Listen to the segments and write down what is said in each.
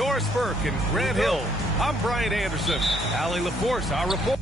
Doris Burke and Grant Hill. I'm Brian Anderson. Allie LaForce, our report.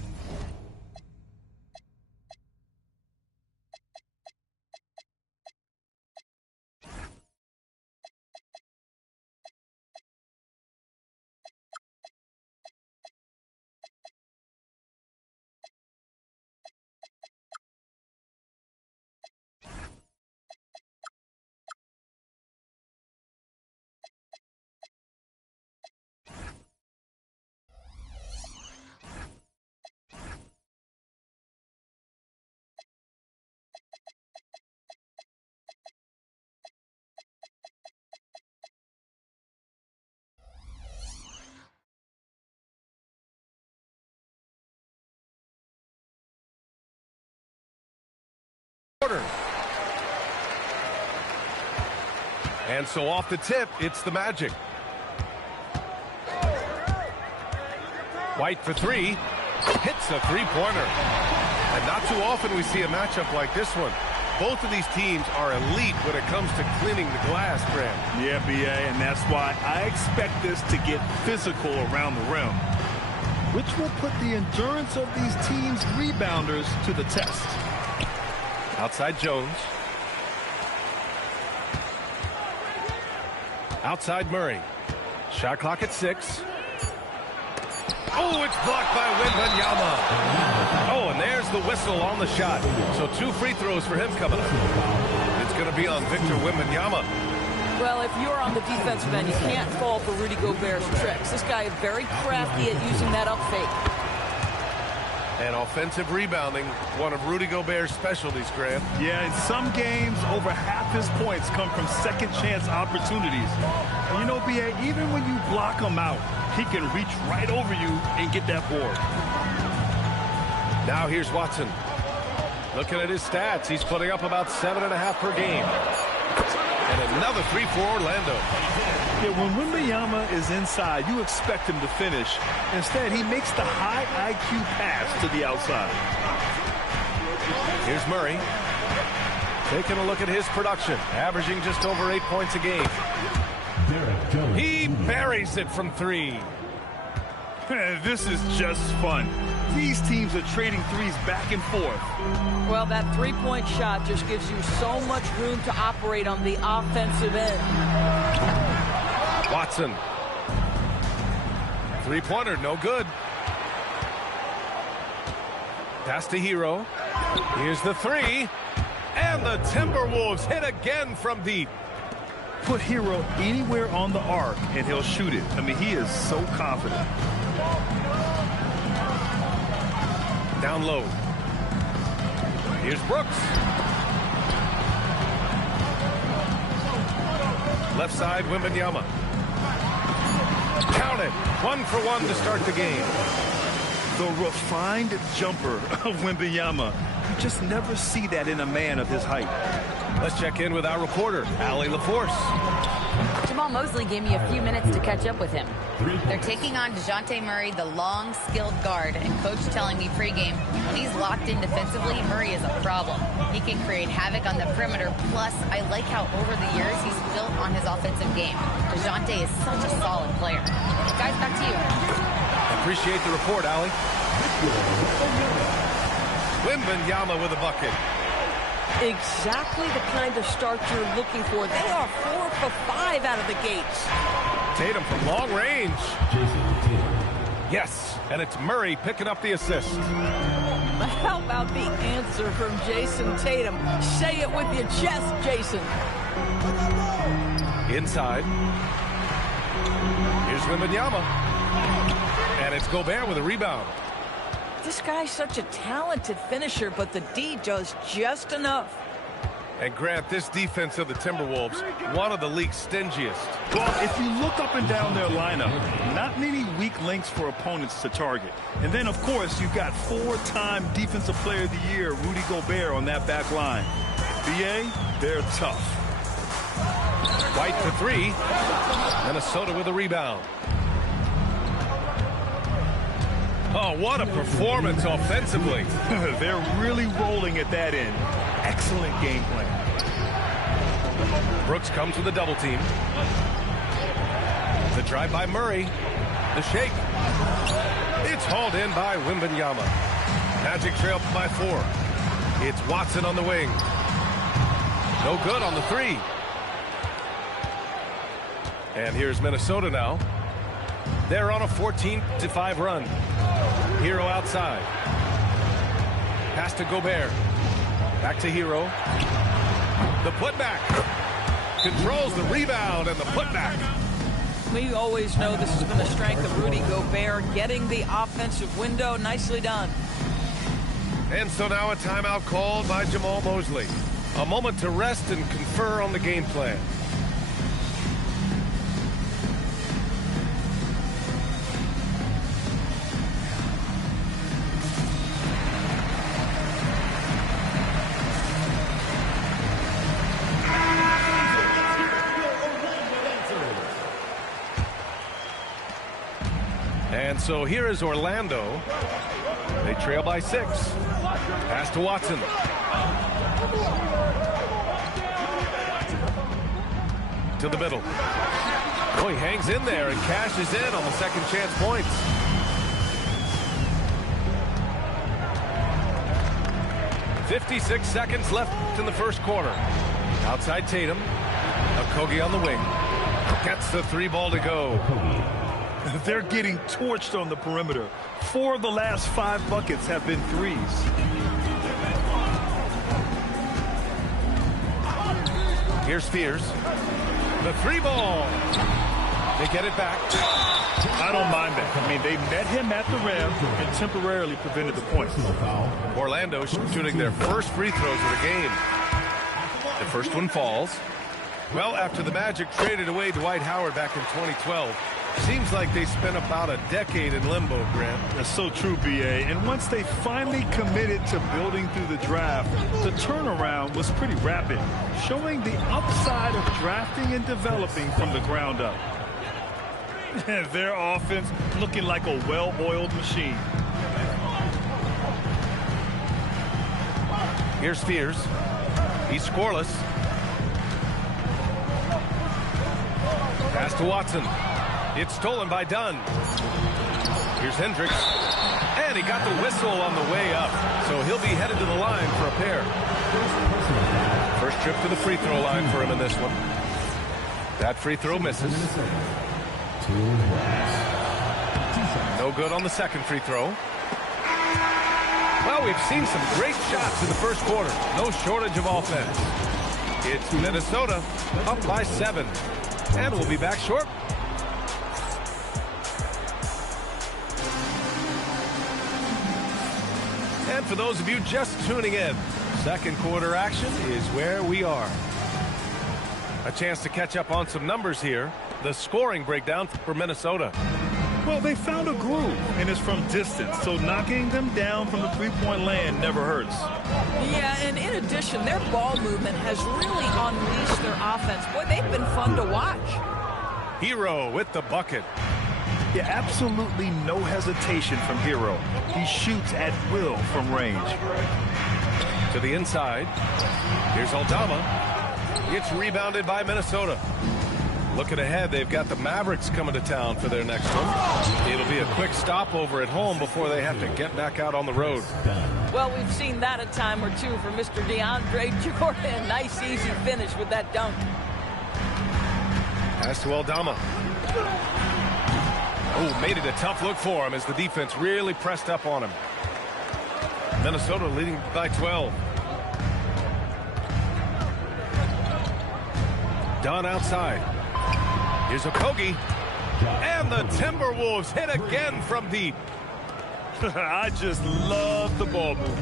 And so off the tip, it's the Magic. White for three. Hits a three-pointer. And not too often we see a matchup like this one. Both of these teams are elite when it comes to cleaning the glass, Grant. Yeah, B.A., and that's why I expect this to get physical around the rim, which will put the endurance of these teams' rebounders to the test. Outside Jones. Outside Murray. Shot clock at 6. Oh, it's blocked by Wembanyama. Oh, and there's the whistle on the shot. So 2 free throws for him coming up. It's going to be on Victor Wembanyama. Well, if you're on the defensive end, you can't fall for Rudy Gobert's tricks. This guy is very crafty at using that up fake. And offensive rebounding, one of Rudy Gobert's specialties, Grant. Yeah, in some games, over half his points come from second-chance opportunities. And you know, B.A., even when you block him out, he can reach right over you and get that board. Now here's Watson. Looking at his stats, he's putting up about 7.5 per game. And another 3 for Orlando. Yeah, when Wembanyama is inside, you expect him to finish. Instead, he makes the high IQ pass to the outside. Here's Murray. Taking a look at his production, averaging just over 8 points a game. He buries it from 3. This is just fun. These teams are trading threes back and forth. Well, that three-point shot just gives you so much room to operate on the offensive end. Watson. Three-pointer, no good. Pass to Hero. Here's the 3. And the Timberwolves hit again from deep. Put Hero anywhere on the arc, and he'll shoot it. I mean, he is so confident. Down low. Here's Brooks. Left side, Wembanyama. Count it. 1 for 1 to start the game. The refined jumper of Wembanyama. You just never see that in a man of his height. Let's check in with our reporter, Allie LaForce. Jamal Mosley gave me a few minutes to catch up with him. They're taking on DeJounte Murray, the long, skilled guard, and coach telling me pregame, when he's locked in defensively, Murray is a problem. He can create havoc on the perimeter, plus I like how over the years he's built on his offensive game. DeJounte is such a solid player. Guys, back to you. Appreciate the report, Allie. Wembanyama with a bucket. Exactly the kind of start you're looking for. They are 4 for 5 out of the gates. Tatum from long range. Yes, and it's Murray picking up the assist. How about the answer from Jason Tatum? Say it with your chest, Jason. Inside. Here's Wembanyama. And it's Gobert with a rebound. This guy's such a talented finisher, but the D does just enough. And Grant, this defense of the Timberwolves, one of the league's stingiest. Well, if you look up and down their lineup, not many weak links for opponents to target. And then, of course, you've got 4-time Defensive Player of the Year, Rudy Gobert, on that back line. BA, they're tough. White for 3. Minnesota with a rebound. Oh, what a performance offensively. They're really rolling at that end. Excellent game plan. Brooks comes with a double team. The drive by Murray. The shake. It's hauled in by Wembanyama. Magic trail by 4. It's Watson on the wing. No good on the 3. And here's Minnesota now. They're on a 14-5 run. Hero outside. Pass to Gobert. Back to Hero. The putback. Controls the rebound and the putback. We always know this has been a strength of Rudy Gobert, getting the offensive window. Nicely done. And so now a timeout called by Jamahl Mosley. A moment to rest and confer on the game plan. And so here is Orlando. They trail by 6. Pass to Watson. To the middle. Oh, he hangs in there and cashes in on the second chance points. .56 seconds left in the first quarter. Outside Tatum. Okogie on the wing. Gets the 3 ball to go. They're getting torched on the perimeter. 4 of the last 5 buckets have been threes. Here's Spears. The 3 ball. They get it back. I don't mind that. I mean, they met him at the rim and temporarily prevented the points. Orlando shooting their first free throws of the game. The first one falls. Well, after the Magic traded away Dwight Howard back in 2012, seems like they spent about a decade in limbo, Grant. That's so true, B.A. And once they finally committed to building through the draft, the turnaround was pretty rapid, showing the upside of drafting and developing from the ground up. Their offense looking like a well-oiled machine. Here's Spears. He's scoreless. Pass to Watson. It's stolen by Dunn. Here's Hendricks. And he got the whistle on the way up. So he'll be headed to the line for a pair. First trip to the free throw line for him in this one. That free throw misses. No good on the second free throw. Well, we've seen some great shots in the first quarter. No shortage of offense. It's Minnesota up by 7. And we'll be back short. And for those of you just tuning in, second quarter action is where we are. A chance to catch up on some numbers here. The scoring breakdown for Minnesota. Well, they found a groove, and it's from distance, so knocking them down from the three-point land never hurts. Yeah, and in addition, their ball movement has really unleashed their offense. Boy, they've been fun to watch. Hero with the bucket. Yeah, absolutely no hesitation from Hero. He shoots at will from range. To the inside. Here's Aldama. It's rebounded by Minnesota. Looking ahead, they've got the Mavericks coming to town for their next one. It'll be a quick stopover at home before they have to get back out on the road. Well, we've seen that a time or two for Mr. DeAndre Jordan. Nice, easy finish with that dunk. Pass to Aldama. Oh, made it a tough look for him as the defense really pressed up on him. Minnesota leading by 12. Dunn outside. Here's Okogie. And the Timberwolves hit again from deep. I just love the ball move.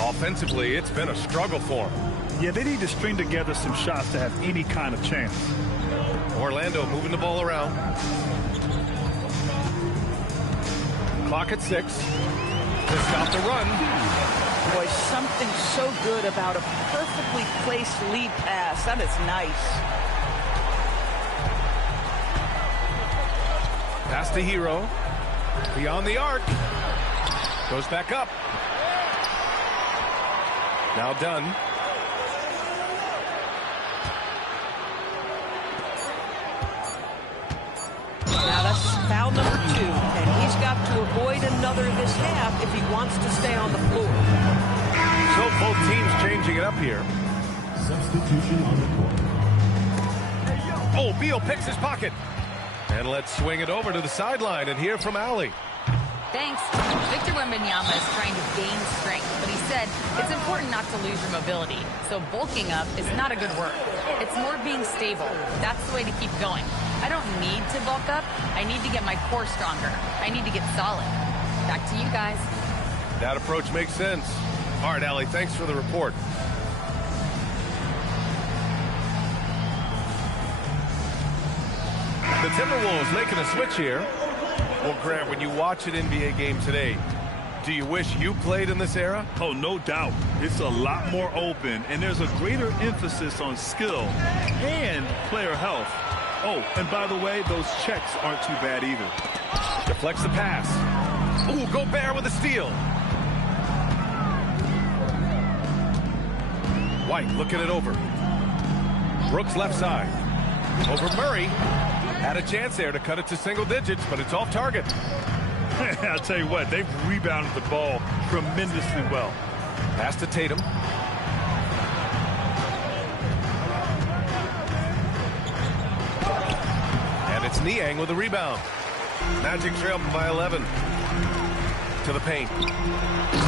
Offensively, it's been a struggle for them. Yeah, they need to string together some shots to have any kind of chance. Orlando moving the ball around. Clock at 6. To stop the run. Boy, something so good about a perfectly placed lead pass. That is nice. Pass to Hero. Beyond the arc. Goes back up. Now Dunn. foul number 2, and he's got to avoid another this half if he wants to stay on the floor. So both teams changing it up here. Substitution on the court. Oh, Beal picks his pocket. And let's swing it over to the sideline and hear from Allie. Thanks. Victor Wembanyama is trying to gain strength, but he said it's important not to lose your mobility. So bulking up is not a good word. It's more being stable. That's the way to keep going. I don't need to bulk up. I need to get my core stronger. I need to get solid. Back to you guys. That approach makes sense. All right, Allie, thanks for the report. The Timberwolves making a switch here. Well, Grant, when you watch an NBA game today, do you wish you played in this era? Oh, no doubt. It's a lot more open, and there's a greater emphasis on skill and player health. Oh, and by the way, those checks aren't too bad either. Deflects the pass. Ooh, Gobert with a steal. White looking it over. Brooks left side. Over Murray. Had a chance there to cut it to single digits, but it's off target. I'll tell you what, they've rebounded the ball tremendously well. Pass to Tatum. And it's Niang with a rebound. Magic trail by 11. To the paint.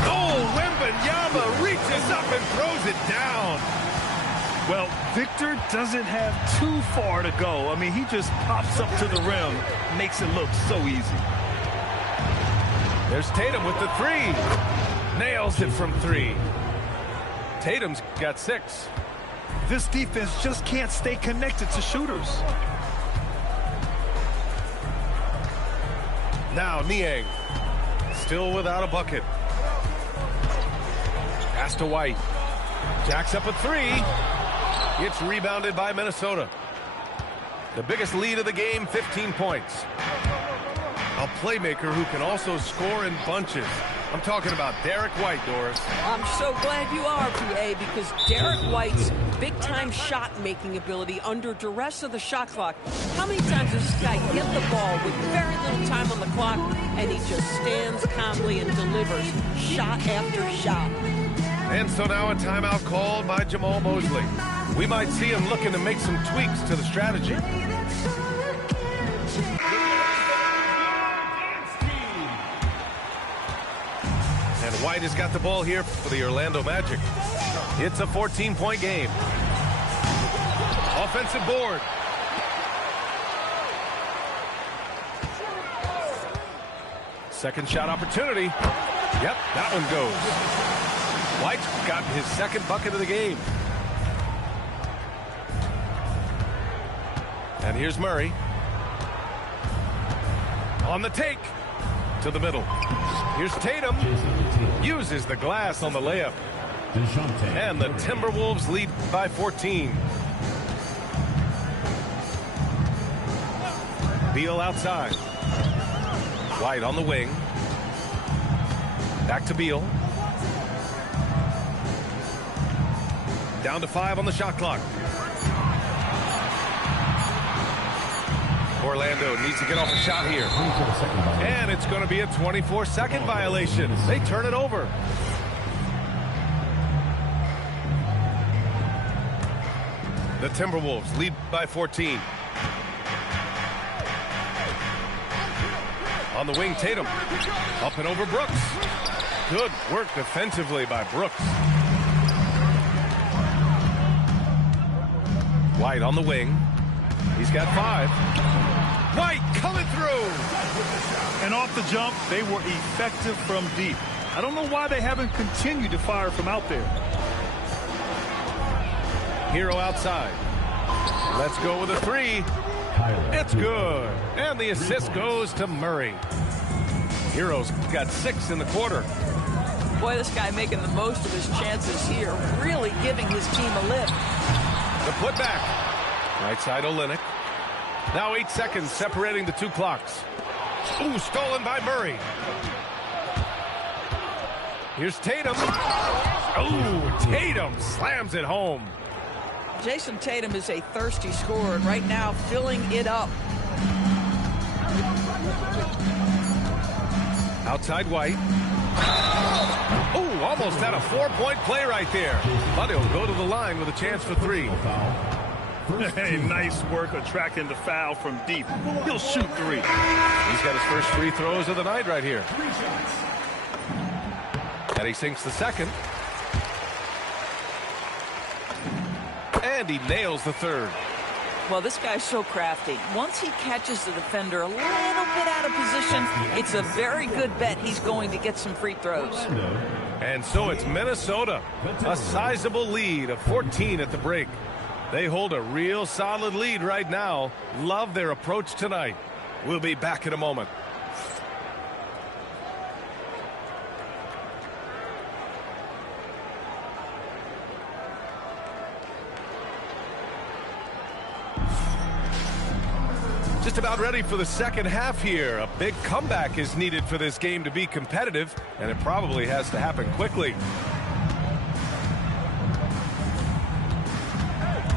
Oh, Wembanyama reaches up and throws it down. Well, Victor doesn't have too far to go. I mean, he just pops up to the rim, makes it look so easy. There's Tatum with the 3. Nails it from 3. Tatum's got 6. This defense just can't stay connected to shooters. Now Niang. Still without a bucket. Pass to White. Jacks up a 3. It's rebounded by Minnesota. The biggest lead of the game, 15 points. A playmaker who can also score in bunches. I'm talking about Derek White, Doris. I'm so glad you are, PA, because Derek White's big-time shot-making ability under duress of the shot clock. How many times does this guy get the ball with very little time on the clock, and he just stands calmly and delivers shot after shot? And so now a timeout called by Jamal Mosley. We might see him looking to make some tweaks to the strategy. And White has got the ball here for the Orlando Magic. It's a 14-point game. Offensive board. Second shot opportunity. Yep, that one goes. White's got his second bucket of the game. And here's Murray. On the take. To the middle. Here's Tatum. Uses the glass on the layup. And the Timberwolves lead by 14. Beal outside. White on the wing. Back to Beal. Down to 5 on the shot clock. Orlando needs to get off a shot here. And it's going to be a 24-second violation. They turn it over. The Timberwolves lead by 14. On the wing, Tatum. Up and over Brooks. Good work defensively by Brooks. White on the wing. He's got 5. White coming through. And off the jump, they were effective from deep. I don't know why they haven't continued to fire from out there. Hero outside. Let's go with a 3. It's good. And the assist goes to Murray. Hero's got 6 in the quarter. Boy, this guy making the most of his chances here, really giving his team a lift. The putback. Right side Olynyk. Now 8 seconds separating the 2 clocks. Ooh, stolen by Murray. Here's Tatum. Ooh, Tatum slams it home. Jason Tatum is a thirsty scorer, and right now filling it up. Outside White. Oh, almost had a 4-point play right there. But he'll go to the line with a chance for 3. Hey, nice work attracting the foul from deep. He'll shoot 3. He's got his first free throws of the night right here. And he sinks the second. And he nails the third. Well, this guy's so crafty. Once he catches the defender a little bit out of position, it's a very good bet he's going to get some free throws. And so it's Minnesota, a sizable lead of 14 at the break. They hold a real solid lead right now. Love their approach tonight. We'll be back in a moment. Just about ready for the second half here. A big comeback is needed for this game to be competitive, and it probably has to happen quickly.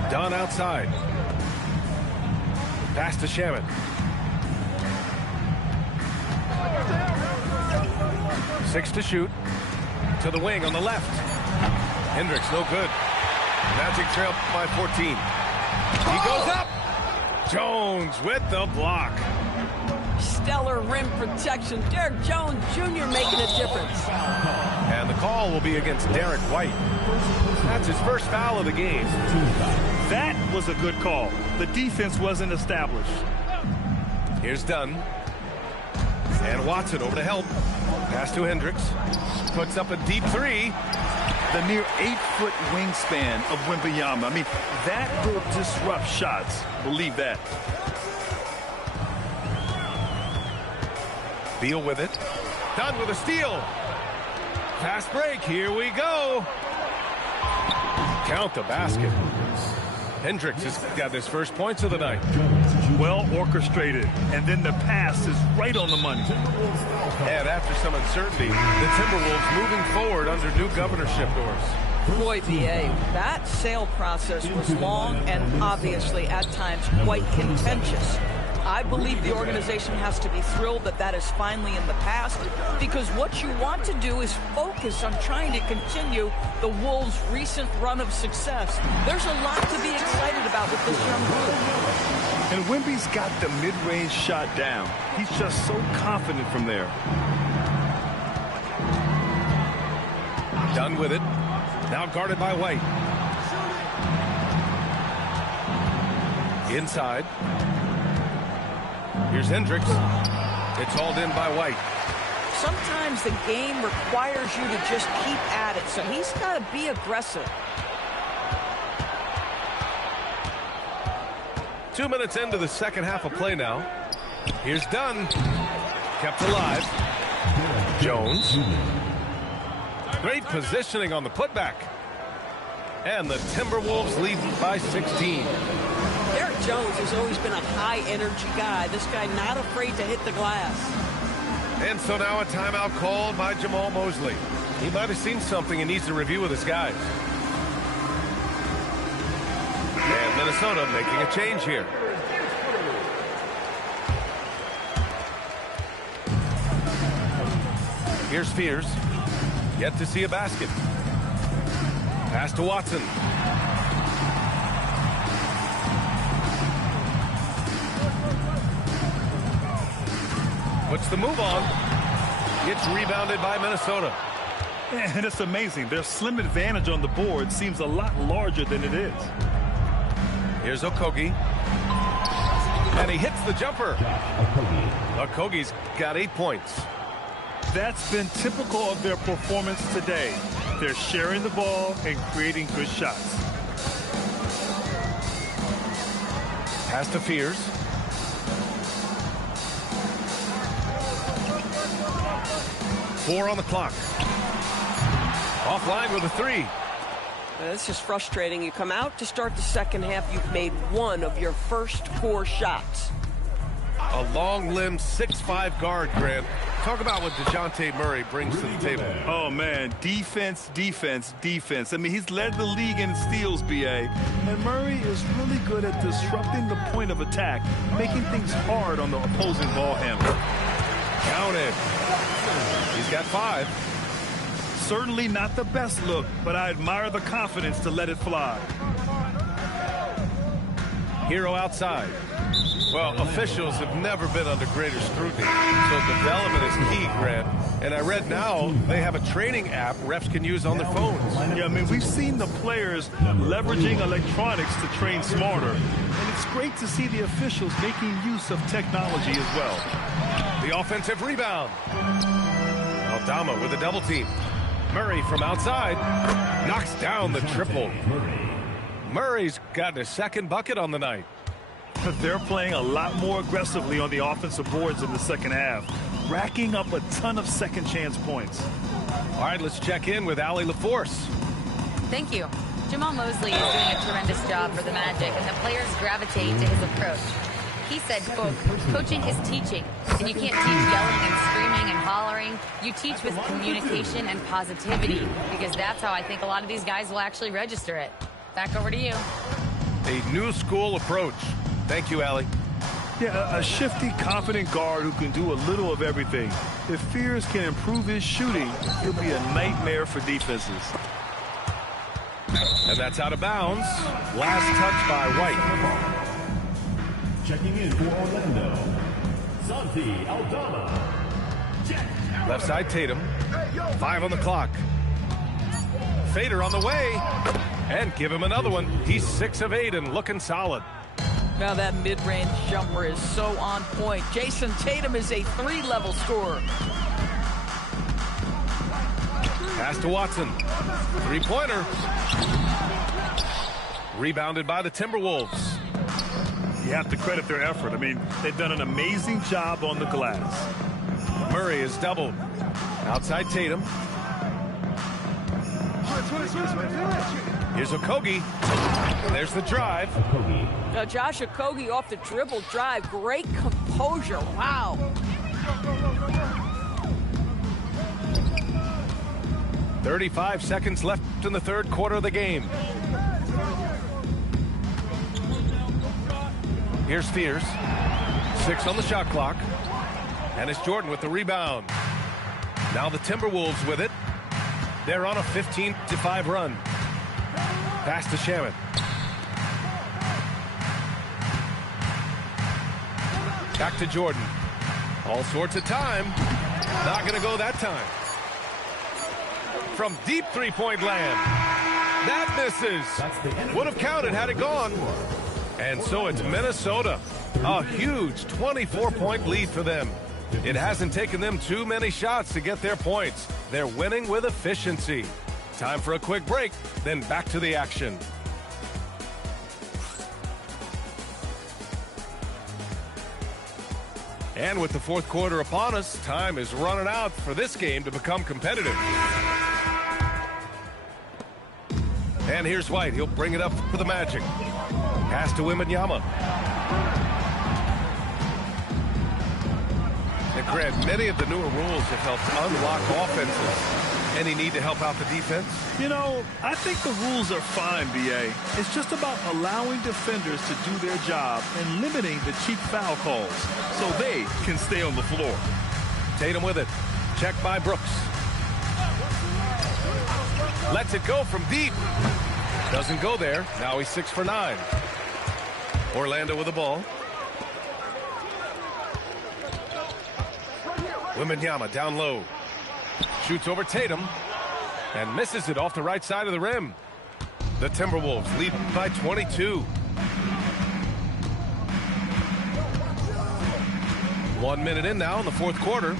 Dunn outside. Pass to Shaman. Six to shoot. To the wing on the left. Hendricks no good. Magic trail by 14. He goes up. Jones with the block. Stellar rim protection. Derek Jones Jr. making a difference. And the call will be against Derek White. That's his first foul of the game. That was a good call. The defense wasn't established. Here's Dunn. And Watson over to help. Pass to Hendricks. Puts up a deep 3. The near 8-foot wingspan of Wembanyama. I mean, that will disrupt shots. Believe that. Beal with it. Dunn with a steal. Fast break. Here we go. Count the basket. Hendricks has got his first points of the night. Well orchestrated. And then the pass is right on the money. And after some uncertainty, the Timberwolves moving forward under new governorship doors. Boy, B.A., that sale process was long and obviously at times quite contentious. I believe the organization has to be thrilled that that is finally in the past, because what you want to do is focus on trying to continue the Wolves' recent run of success. There's a lot to be excited about with this young group. And Wemby's got the mid-range shot down. He's just so confident from there. Done with it. Now guarded by White. Inside. Here's Hendricks. It's hauled in by White. Sometimes the game requires you to just keep at it, so he's got to be aggressive. 2 minutes into the second half of play now. Here's Dunn. Kept alive. Jones. Great positioning on the putback. And the Timberwolves lead by 16. Derek Jones has always been a high-energy guy. This guy not afraid to hit the glass. And so now a timeout called by Jamal Mosley. He might have seen something and needs to review with his guys. And Minnesota making a change here. Here's Fears. Yet to see a basket. Pass to Watson. Puts the move on. Gets rebounded by Minnesota. And it's amazing. Their slim advantage on the board seems a lot larger than it is. Here's Okogie. And he hits the jumper. Okogie's got 8 points. That's been typical of their performance today. They're sharing the ball and creating good shots. Pass to Fears. Four on the clock. Offline with a 3. This is frustrating. You come out to start the second half, you've made one of your first 4 shots. A long-limbed 6'5" guard, Grant. Talk about what DeJounte Murray brings to the table. Oh, man. Defense, defense, defense. I mean, he's led the league in steals, B.A. And Murray is really good at disrupting the point of attack, making things hard on the opposing ball handler. Counted. He's got 5. Certainly not the best look, but I admire the confidence to let it fly. Hero outside. Well, officials have never been under greater scrutiny, so development is key, Grant. And I read now they have a training app refs can use on their phones. Yeah, I mean, we've seen the players leveraging electronics to train smarter, and it's great to see the officials making use of technology as well. The offensive rebound. Aldama with a double team. Murray from outside knocks down the triple. Murray's gotten his second bucket on the night. They're playing a lot more aggressively on the offensive boards in the second half, racking up a ton of second chance points. All right, let's check in with Allie LaForce. Thank you. Jamal Mosley is doing a tremendous job for the Magic, and the players gravitate to his approach. He said, quote, coaching is teaching, and you can't teach yelling and screaming and hollering. You teach with communication and positivity, because that's how I think a lot of these guys will actually register it. Back over to you. A new school approach. Thank you, Allie. Yeah, a shifty, confident guard who can do a little of everything. If Fears can improve his shooting, he'll be a nightmare for defenses. And that's out of bounds. Last touch by White. Checking in for Orlando, Santi Aldama. Left side Tatum. 5 on the clock. Fader on the way. And give him another one. He's 6 of 8 and looking solid. Now that mid-range jumper is so on point. Jason Tatum is a 3-level scorer. Pass to Watson. 3-pointer. Rebounded by the Timberwolves. You have to credit their effort. I mean, they've done an amazing job on the glass. Murray is doubled. Outside Tatum. Here's Okogie. There's the drive. Now Josh Okogie off the dribble drive. Great composure. Wow. .35 seconds left in the third quarter of the game. Here's Fears. 6 on the shot clock. And it's Jordan with the rebound. Now the Timberwolves with it. They're on a 15-5 run. Pass to Shaman. Back to Jordan. All sorts of time. Not going to go that time. From deep three-point land. That misses. Would have counted had it gone. And so it's Minnesota. A huge 24-point lead for them. It hasn't taken them too many shots to get their points. They're winning with efficiency. Time for a quick break, then back to the action. And with the fourth quarter upon us, time is running out for this game to become competitive. And here's White. He'll bring it up for the Magic. Pass to Wembanyama. And Grant, many of the newer rules have helped unlock offenses. Any need to help out the defense? You know, I think the rules are fine, B.A. It's just about allowing defenders to do their job and limiting the cheap foul calls so they can stay on the floor. Tatum with it. Check by Brooks. Lets it go from deep. Doesn't go there. Now he's 6 for 9. Orlando with the ball. Wembanyama down low. Shoots over Tatum and misses it off the right side of the rim. The Timberwolves lead by 22. 1 minute in now in the fourth quarter.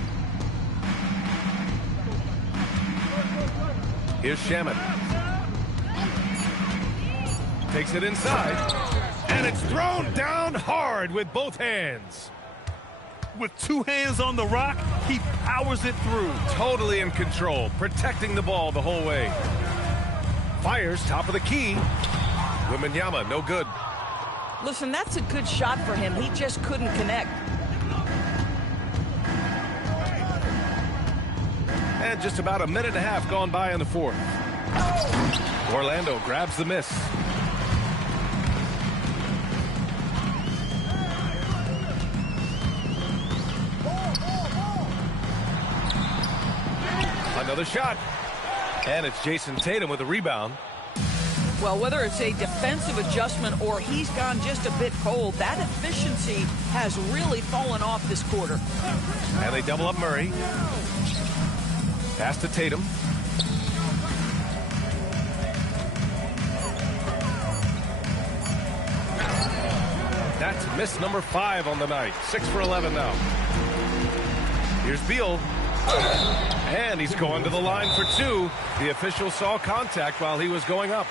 Here's Shaman. Takes it inside. And it's thrown down hard with both hands. With 2 hands on the rock, he powers it through. Totally in control, protecting the ball the whole way. Fires top of the key. Wembanyama, no good. Listen, that's a good shot for him. He just couldn't connect. And just about a minute and a half gone by in the fourth. Orlando grabs the miss. Another shot. And it's Jason Tatum with a rebound. Well, whether it's a defensive adjustment or he's gone just a bit cold, that efficiency has really fallen off this quarter. And they double up Murray. Pass to Tatum. That's miss number 5 on the night. 6 for 11 now. Here's Beal. And he's going to the line for 2. The official saw contact while he was going up.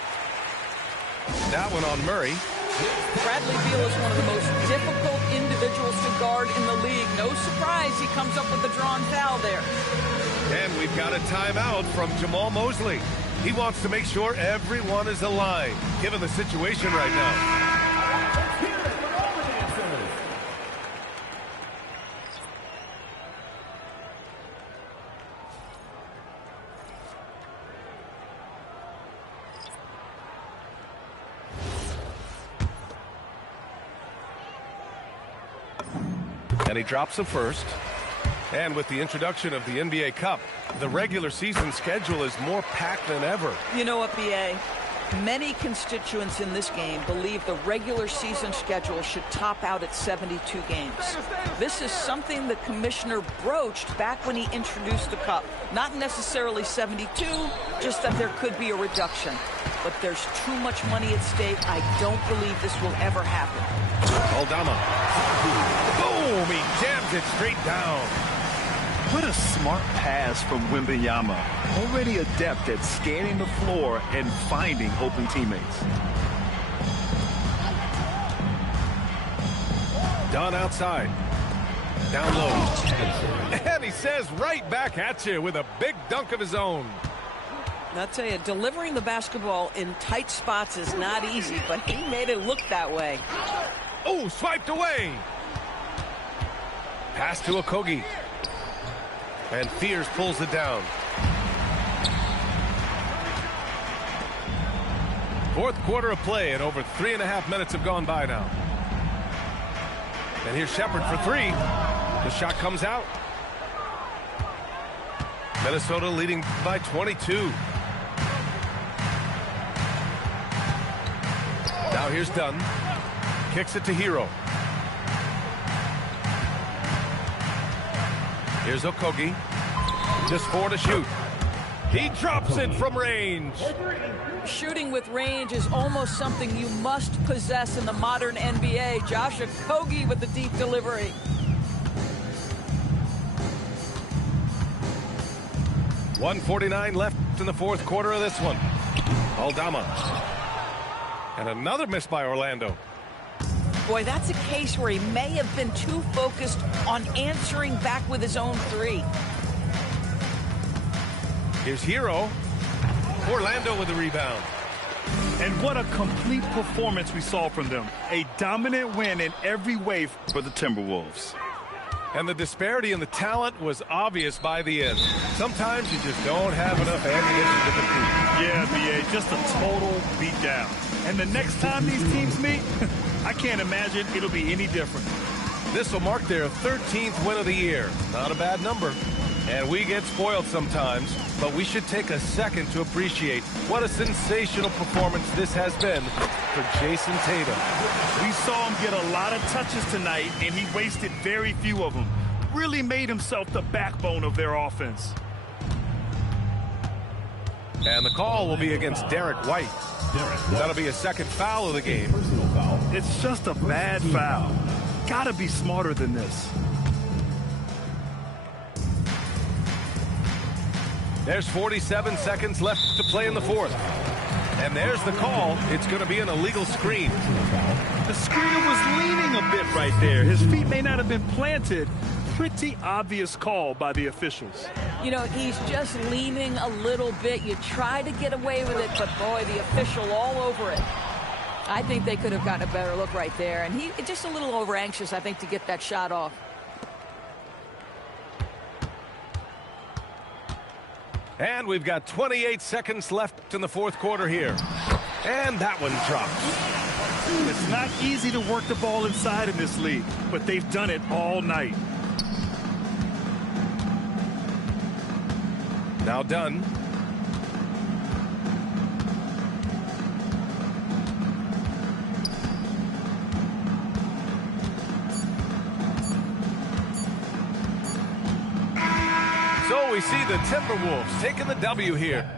That one on Murray. Bradley Beal is one of the most difficult individuals to guard in the league. No surprise he comes up with a drawn foul there. And we've got a timeout from Jamal Mosley. He wants to make sure everyone is aligned, given the situation right now. And he drops the first. And with the introduction of the NBA Cup, the regular season schedule is more packed than ever. You know what, B.A.? Many constituents in this game believe the regular season schedule should top out at 72 games. This is something the commissioner broached back when he introduced the Cup. Not necessarily 72, just that there could be a reduction. But there's too much money at stake. I don't believe this will ever happen. Aldama. Boom! He jams it straight down. What a smart pass from Wembanyama. Already adept at scanning the floor and finding open teammates. Dunn outside. Down low. And he says right back at you with a big dunk of his own. I'll tell you, delivering the basketball in tight spots is not easy, but he made it look that way. Oh, swiped away. Pass to Okogie. And Fears pulls it down. Fourth quarter of play, and over 3.5 minutes have gone by now. And here's Shepherd for 3. The shot comes out. Minnesota leading by 22. Now here's Dunn. Kicks it to Hero. Here's Okogie. Just 4 to shoot. He drops it from range. Shooting with range is almost something you must possess in the modern NBA. Josh Okogie with the deep delivery. .149 left in the fourth quarter of this one. Aldama. And another miss by Orlando. Boy, that's a case where he may have been too focused on answering back with his own 3. Here's Hero. Orlando with the rebound. And what a complete performance we saw from them. A dominant win in every way for the Timberwolves. And the disparity in the talent was obvious by the end. Sometimes you just don't have enough ammunition to compete. Yeah, B.A., just a total beatdown. And the next time these teams meet, I can't imagine it'll be any different. This will mark their 13th win of the year. Not a bad number. And we get spoiled sometimes, but we should take a second to appreciate what a sensational performance this has been for Jason Tatum. We saw him get a lot of touches tonight, and he wasted very few of them. Really made himself the backbone of their offense. And the call will be against Derek White. That'll be a second foul of the game. It's just a bad foul. Gotta be smarter than this. There's 47 seconds left to play in the fourth. And there's the call. It's going to be an illegal screen. The screener was leaning a bit right there. His feet may not have been planted. Pretty obvious call by the officials. You know, he's just leaning a little bit. You try to get away with it, but boy, the official all over it. I think they could have gotten a better look right there. And he just a little over anxious, I think, to get that shot off. And we've got 28 seconds left in the fourth quarter here. And that one drops. It's not easy to work the ball inside in this league, but they've done it all night. Now done. So we see the Timberwolves taking the W here.